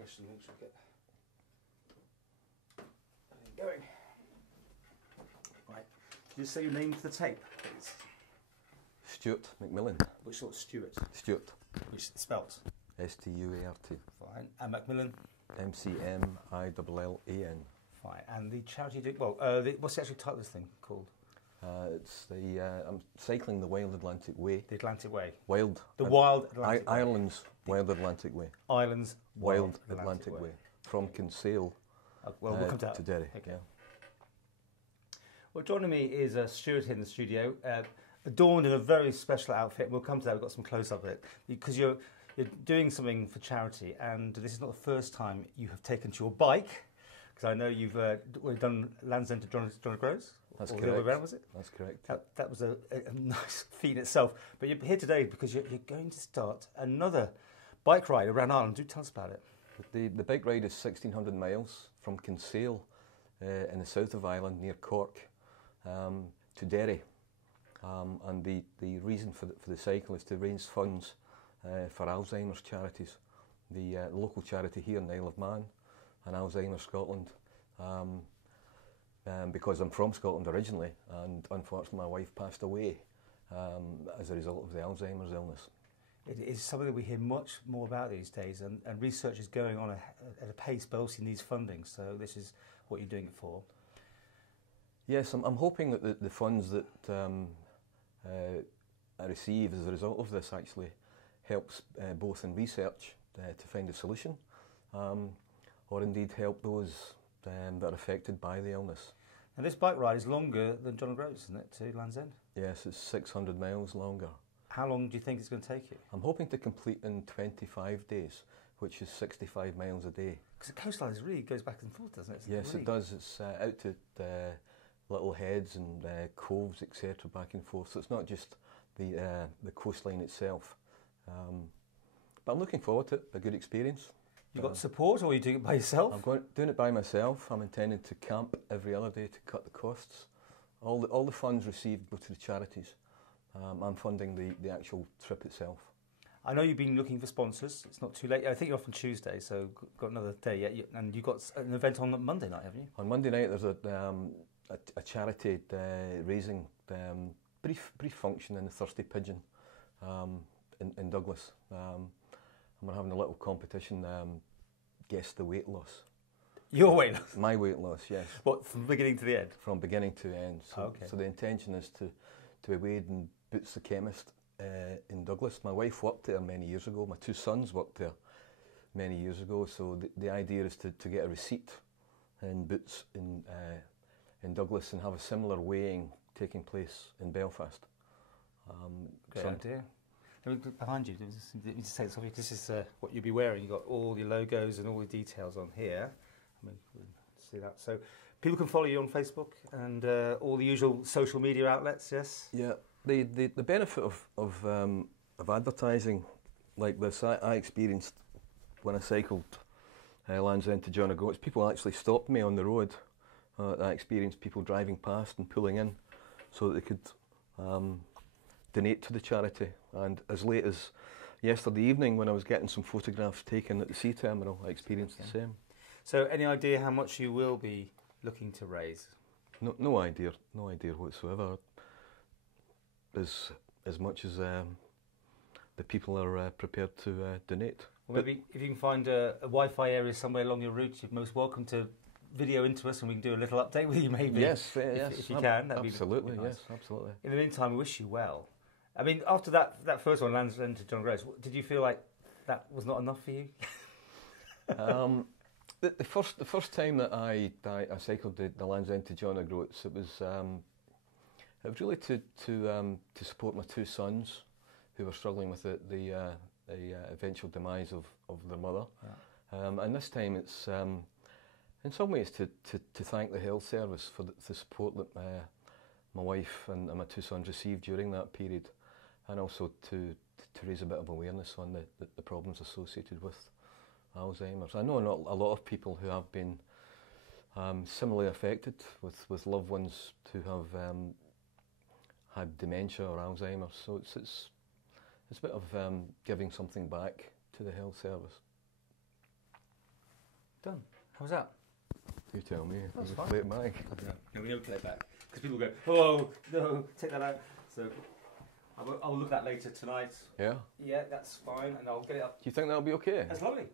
question. Make sure I get everything going. Right. Can you say your name to the tape, please? Stuart McMillan. Which sort of Stuart? Stuart. Which is spelt? S-T-U-A-R-T. Fine. And McMillan? M-C-M-I-L-L-A-N. Fine. And the charity do well. What's the actual title of this thing called? It's the I'm cycling the Wild Atlantic Way. The Atlantic Way. Wild. The Wild Atlantic Way. Ireland's Wild Atlantic Way. Ireland's Wild Atlantic Way. From Kinsale well, we'll come to that. to Derry. Okay. Yeah. Well, joining me is Stuart here in the studio, adorned in a very special outfit. We'll come to that. We've got some close-up of it because you're doing something for charity, and this is not the first time you have taken to your bike. Because I know you've done Land's End to John O'Groats. That's correct. correct. The other way around, was it? That's correct. That was a nice feat in itself. But you're here today because you're going to start another bike ride around Ireland. Do tell us about it. The bike ride is 1,600 miles from Kinsale in the south of Ireland near Cork to Derry. And the reason for the cycle is to raise funds for Alzheimer's charities. The local charity here in the Isle of Man and Alzheimer Scotland. Because I'm from Scotland originally, and unfortunately my wife passed away as a result of the Alzheimer's illness. It is something that we hear much more about these days, and research is going on at a pace, but obviously needs funding, so this is what you're doing it for. Yes, I'm hoping that the funds that I receive as a result of this actually helps both in research to find a solution, or indeed help those that are affected by the illness. And this bike ride is longer than John O'Groats, isn't it, to Land's End? Yes, it's 600 miles longer. How long do you think it's going to take you? I'm hoping to complete in 25 days, which is 65 miles a day. Because the coastline really goes back and forth, doesn't it? Yes, it does. It's out to little heads and coves, etc., back and forth. So it's not just the coastline itself. But I'm looking forward to it, a good experience. You got support, or are you doing it by yourself? I'm doing it by myself. I'm intending to camp every other day to cut the costs. All the funds received go to the charities. I'm funding the actual trip itself. I know you've been looking for sponsors. It's not too late. I think you're off on Tuesday, so got another day yet. And you've got an event on Monday night, haven't you? On Monday night, there's a charity raising brief function in the Thirsty Pigeon in Douglas. And we're having a little competition, guess the weight loss. Your weight loss? My weight loss, yes. What, from beginning to the end? From beginning to end. So, okay. So the intention is to be weighed in Boots the Chemist in Douglas. My wife worked there many years ago. My two sons worked there many years ago. So the idea is to get a receipt in Boots in Douglas and have a similar weighing taking place in Belfast. Great idea. Behind you, this is what you'll be wearing. You've got all your logos and all the details on here. I mean, we'll see that. So people can follow you on Facebook and all the usual social media outlets, yes? Yeah, the benefit of advertising like this, I experienced when I cycled Land's End to John O'Groats. People actually stopped me on the road. I experienced people driving past and pulling in so that they could donate to the charity. And as late as yesterday evening, when I was getting some photographs taken at the sea terminal, I experienced the same. So any idea how much you will be looking to raise? No idea whatsoever. As much as the people are prepared to donate. Well, maybe if you can find a Wi-Fi area somewhere along your route, you're most welcome to video into us and we can do a little update with you maybe. Yes, if you can. Absolutely, be nice. Yes, absolutely. In the meantime, we wish you well. I mean, after that first one, Land's End to John O'Groats, did you feel like that was not enough for you? The first time that I cycled the Land's End to John O'Groats, it was really to support my two sons who were struggling with the eventual demise of their mother. Yeah. And this time it's in some ways to thank the health service for the support that my wife and my two sons received during that period, and also to raise a bit of awareness on the problems associated with Alzheimer's. I know a lot of people who have been similarly affected with loved ones who have had dementia or Alzheimer's, so it's a bit of giving something back to the health service. Done. How was that? You tell me. That's We'll fine. play it back. No, we never play it back because people go, "Oh no, take that out." So I'll look at that later tonight. Yeah? Yeah, that's fine, and I'll get it up. Do you think that'll be okay? That's lovely.